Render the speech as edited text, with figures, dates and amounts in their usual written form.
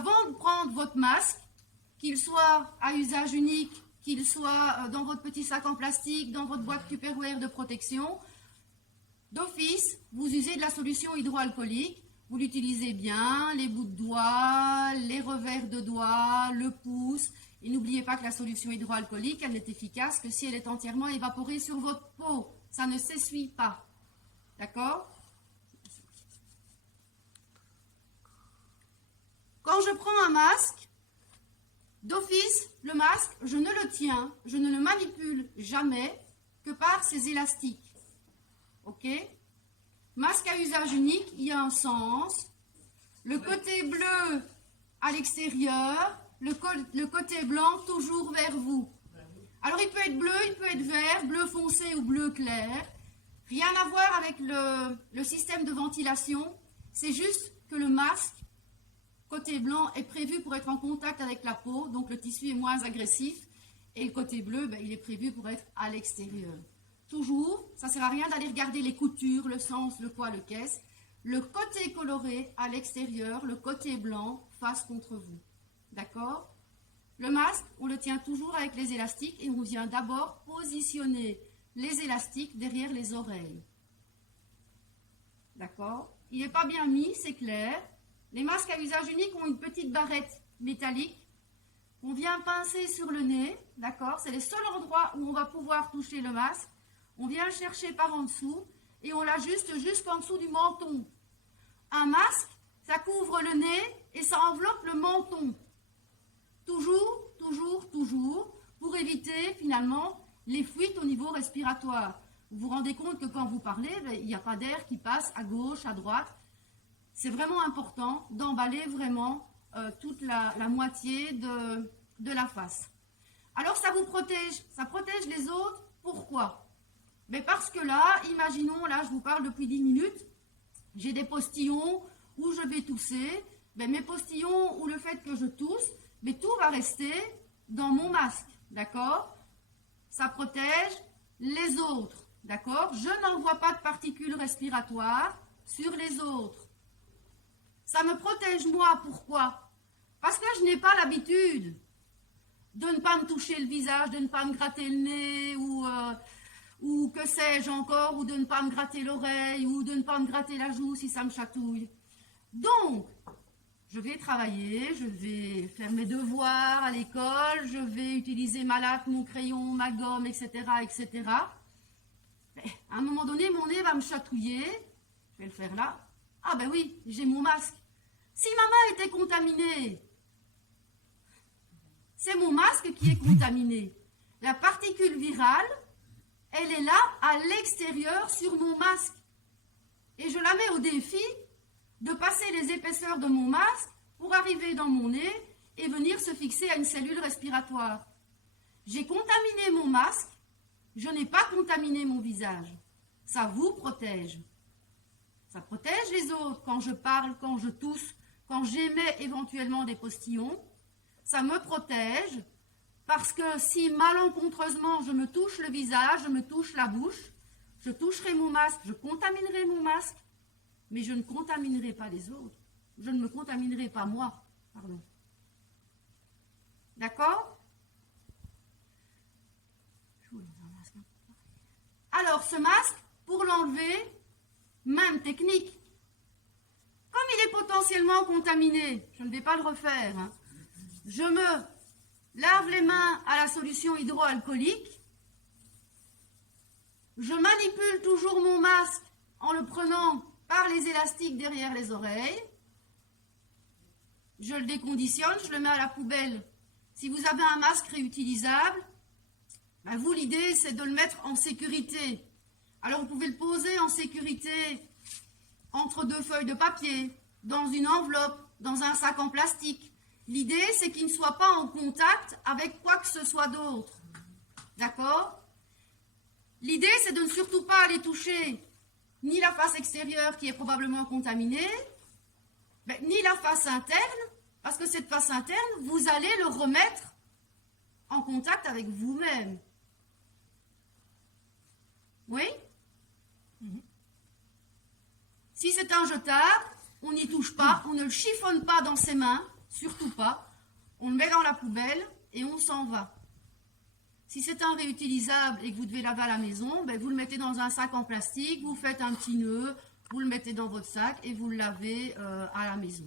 avant de prendre votre masque, qu'il soit à usage unique, qu'il soit dans votre petit sac en plastique, dans votre boîte Tupperware de protection, d'office, vous usez de la solution hydroalcoolique. Vous l'utilisez bien, les bouts de doigts, les revers de doigts, le pouce. Et n'oubliez pas que la solution hydroalcoolique, elle n'est efficace que si elle est entièrement évaporée sur votre peau. Ça ne s'essuie pas. D'accord? Quand je prends un masque, d'office, le masque, je ne le tiens, je ne le manipule jamais que par ces élastiques. Ok? Masque à usage unique, il y a un sens. Le côté bleu à l'extérieur, le côté blanc toujours vers vous. Alors il peut être bleu, il peut être vert, bleu foncé ou bleu clair. Rien à voir avec le système de ventilation. C'est juste que le masque, côté blanc, est prévu pour être en contact avec la peau, donc le tissu est moins agressif. Et le côté bleu, ben, il est prévu pour être à l'extérieur. Toujours, ça ne sert à rien d'aller regarder les coutures, le sens, le poids, le caisse. Le côté coloré à l'extérieur, le côté blanc face contre vous. D'accord? Le masque, on le tient toujours avec les élastiques et on vient d'abord positionner les élastiques derrière les oreilles. D'accord? Il n'est pas bien mis, c'est clair. Les masques à usage unique ont une petite barrette métallique. On vient pincer sur le nez, d'accord? C'est le seul endroit où on va pouvoir toucher le masque. On vient le chercher par en dessous et on l'ajuste jusqu'en dessous du menton. Un masque, ça couvre le nez et ça enveloppe le menton. Toujours, toujours, toujours, pour éviter finalement les fuites au niveau respiratoire. Vous vous rendez compte que quand vous parlez, il n'y a pas d'air qui passe à gauche, à droite. C'est vraiment important d'emballer vraiment toute la moitié de la face. Alors ça vous protège, ça protège les autres. Pourquoi? Mais parce que là, imaginons, là je vous parle depuis 10 minutes, j'ai des postillons où je vais tousser. Ben, mes postillons ou le fait que je tousse, mais tout va rester dans mon masque, d'accord? Ça protège les autres, d'accord? Je n'envoie pas de particules respiratoires sur les autres. Ça me protège moi, pourquoi? Parce que je n'ai pas l'habitude de ne pas me toucher le visage, de ne pas me gratter le nez, ou que sais-je encore, ou de ne pas me gratter l'oreille, ou de ne pas me gratter la joue si ça me chatouille. Donc, je vais travailler, je vais faire mes devoirs à l'école, je vais utiliser ma laque, mon crayon, ma gomme, etc., etc. Mais à un moment donné, mon nez va me chatouiller. Je vais le faire là. Ah ben oui, j'ai mon masque. Si ma main était contaminée, c'est mon masque qui est contaminé. La particule virale, elle est là, à l'extérieur, sur mon masque. Et je la mets au défi de passer les épaisseurs de mon masque pour arriver dans mon nez et venir se fixer à une cellule respiratoire. J'ai contaminé mon masque, je n'ai pas contaminé mon visage. Ça vous protège. Ça protège les autres quand je parle, quand je tousse, quand j'émets éventuellement des postillons. Ça me protège parce que si malencontreusement je me touche le visage, je me touche la bouche, je toucherai mon masque, je contaminerai mon masque, mais je ne contaminerai pas les autres. Je ne me contaminerai pas moi. Pardon. D'accord? Alors, ce masque, pour l'enlever, même technique. Comme il est potentiellement contaminé, je ne vais pas le refaire. Hein, je me lave les mains à la solution hydroalcoolique. Je manipule toujours mon masque en le prenant par les élastiques derrière les oreilles. Je le déconditionne, je le mets à la poubelle. Si vous avez un masque réutilisable, ben vous, l'idée, c'est de le mettre en sécurité. Alors, vous pouvez le poser en sécurité entre deux feuilles de papier, dans une enveloppe, dans un sac en plastique. L'idée, c'est qu'il ne soit pas en contact avec quoi que ce soit d'autre. D'accord? L'idée, c'est de ne surtout pas aller toucher ni la face extérieure qui est probablement contaminée, ni la face interne, parce que cette face interne, vous allez le remettre en contact avec vous-même. Oui? Si c'est un jetable, on n'y touche pas, on ne le chiffonne pas dans ses mains, surtout pas. On le met dans la poubelle et on s'en va. Si c'est un réutilisable et que vous devez laver à la maison, ben vous le mettez dans un sac en plastique, vous faites un petit nœud, vous le mettez dans votre sac et vous le lavez à la maison.